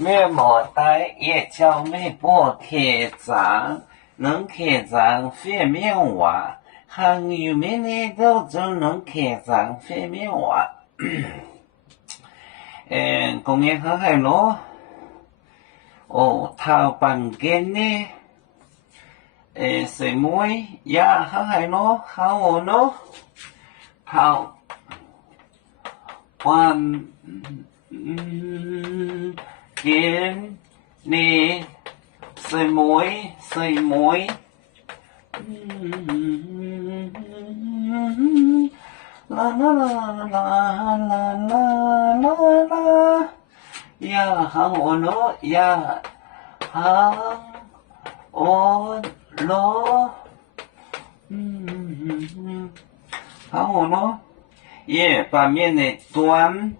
灭魔带也叫灭波开张，能开张非灭话，很有名的都只能开张非灭话。工业很海咯，头半间呢，水妹也很海咯，好我咯，头半间呢，水妹，啦啦啦啦啦啦啦啦，呀好我咯，呀好我咯，好我咯，也把面的端。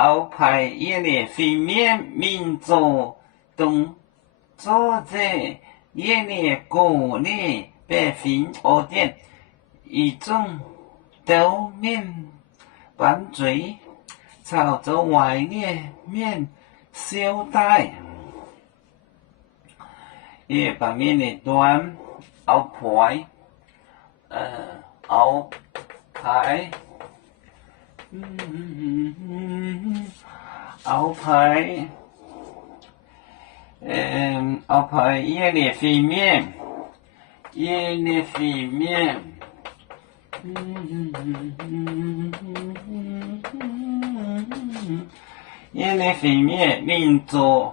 后排一列飞面民族动作者一列国内百分二点一种豆面拌嘴炒着外列面小带也把面的端后排后排后排一列飞面一列飞面一列飞面民族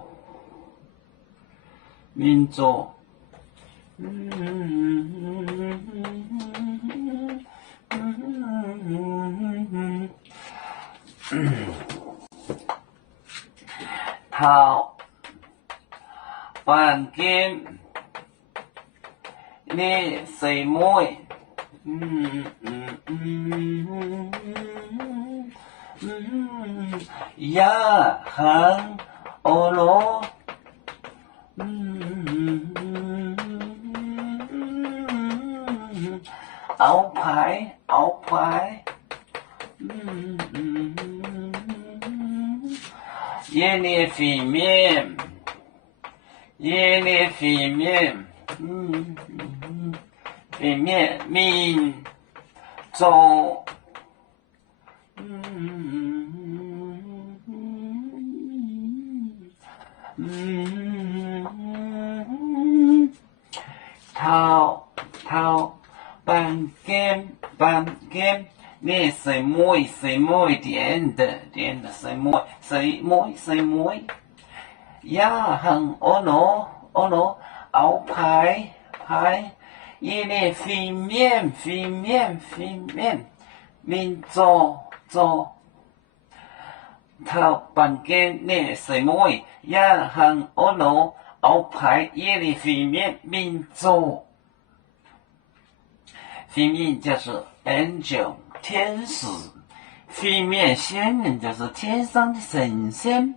头半间你水妹也很欧罗后排一列飞面飞面民族头半间你水妹点的水妹也很欧罗后排一列飞面民族头半间你水妹也很欧罗后排一列飞面民族飞面就是 angel 天使，飞面仙人就是天上的神仙，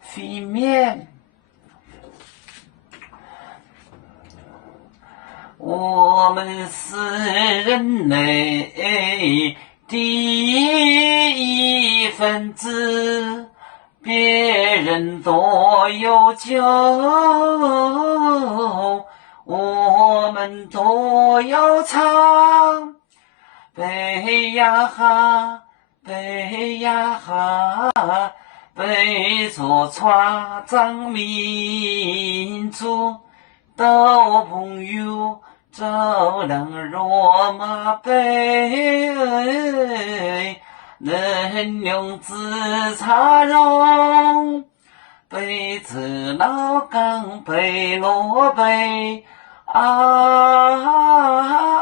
飞面我们是人类第一分子，别人都有救，我们都要唱。北呀哈，北说传藏民族都朋友，走廊罗马北，能用自茶容，北子老岗北罗北啊。